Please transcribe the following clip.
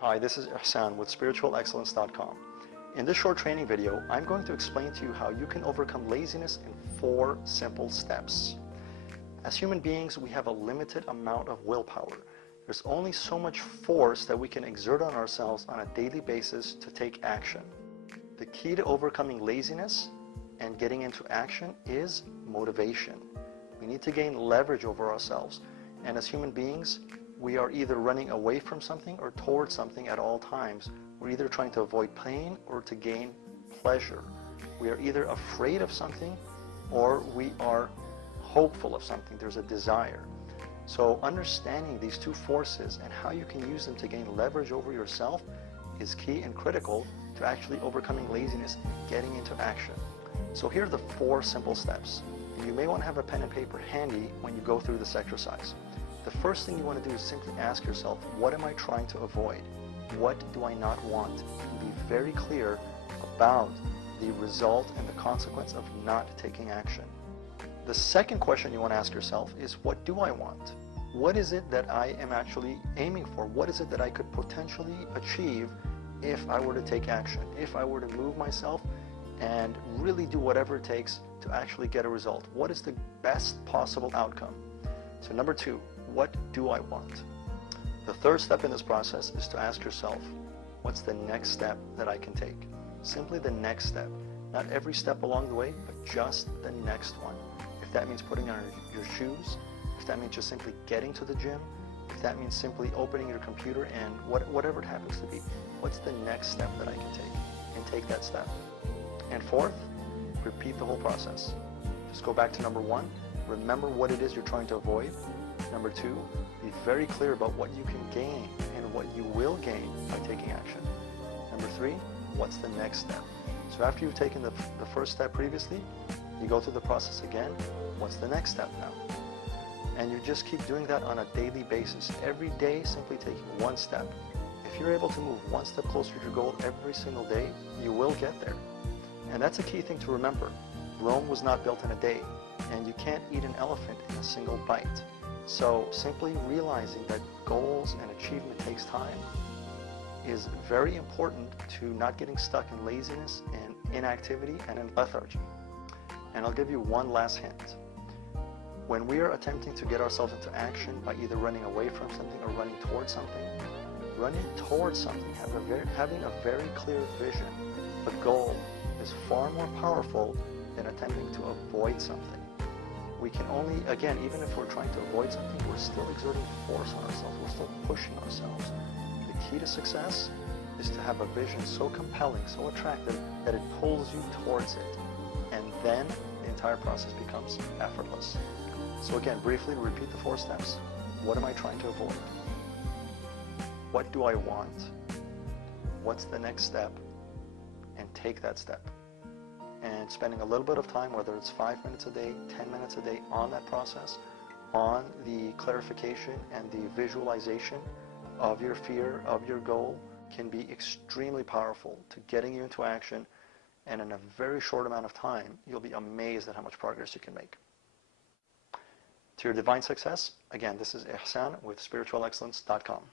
Hi, this is Ihsan with spiritualexcellence.com. In this short training video, I'm going to explain to you how you can overcome laziness in 4 simple steps. As human beings, we have a limited amount of willpower. There's only so much force that we can exert on ourselves on a daily basis to take action. The key to overcoming laziness and getting into action is motivation. We need to gain leverage over ourselves. And as human beings, we are either running away from something or towards something at all times. We're either trying to avoid pain or to gain pleasure. We are either afraid of something or we are hopeful of something. There's a desire. So understanding these 2 forces and how you can use them to gain leverage over yourself is key and critical to actually overcoming laziness and getting into action. So here are the 4 simple steps. You may want to have a pen and paper handy when you go through this exercise. The first thing you want to do is simply ask yourself, what am I trying to avoid? What do I not want? And be very clear about the result and the consequence of not taking action. The second question you want to ask yourself is, what do I want? What is it that I am actually aiming for? What is it that I could potentially achieve if I were to take action? If I were to move myself and really do whatever it takes to actually get a result? What is the best possible outcome? So number 2, what do I want? The third step in this process is to ask yourself, what's the next step that I can take? Simply the next step. Not every step along the way, but just the next one. If that means putting on your shoes, if that means just simply getting to the gym, if that means simply opening your computer and whatever it happens to be, what's the next step that I can take? And take that step. And fourth, repeat the whole process. Just go back to number 1. Remember what it is you're trying to avoid. Number 2, be very clear about what you can gain and what you will gain by taking action. Number 3, what's the next step? So after you've taken the first step previously, you go through the process again. What's the next step now? And you just keep doing that on a daily basis. Every day, simply taking 1 step. If you're able to move 1 step closer to your goal every single day, you will get there. And that's a key thing to remember. Rome was not built in a day, and you can't eat an elephant in a single bite. So simply realizing that goals and achievement takes time is very important to not getting stuck in laziness and inactivity and in lethargy. And I'll give you one last hint. When we are attempting to get ourselves into action by either running away from something or running towards something, having a very clear vision, a goal, is far more powerful than attempting to avoid something. We can only, again, even if we're trying to avoid something, we're still exerting force on ourselves. We're still pushing ourselves. The key to success is to have a vision so compelling, so attractive, that it pulls you towards it. And then the entire process becomes effortless. So again, briefly repeat the 4 steps. What am I trying to avoid? What do I want? What's the next step? And take that step. And spending a little bit of time, whether it's 5 minutes a day, 10 minutes a day, on that process, on the clarification and the visualization of your fear, of your goal, can be extremely powerful to getting you into action. And in a very short amount of time, you'll be amazed at how much progress you can make. To your divine success, again, this is Ihsan with spiritualexcellence.com.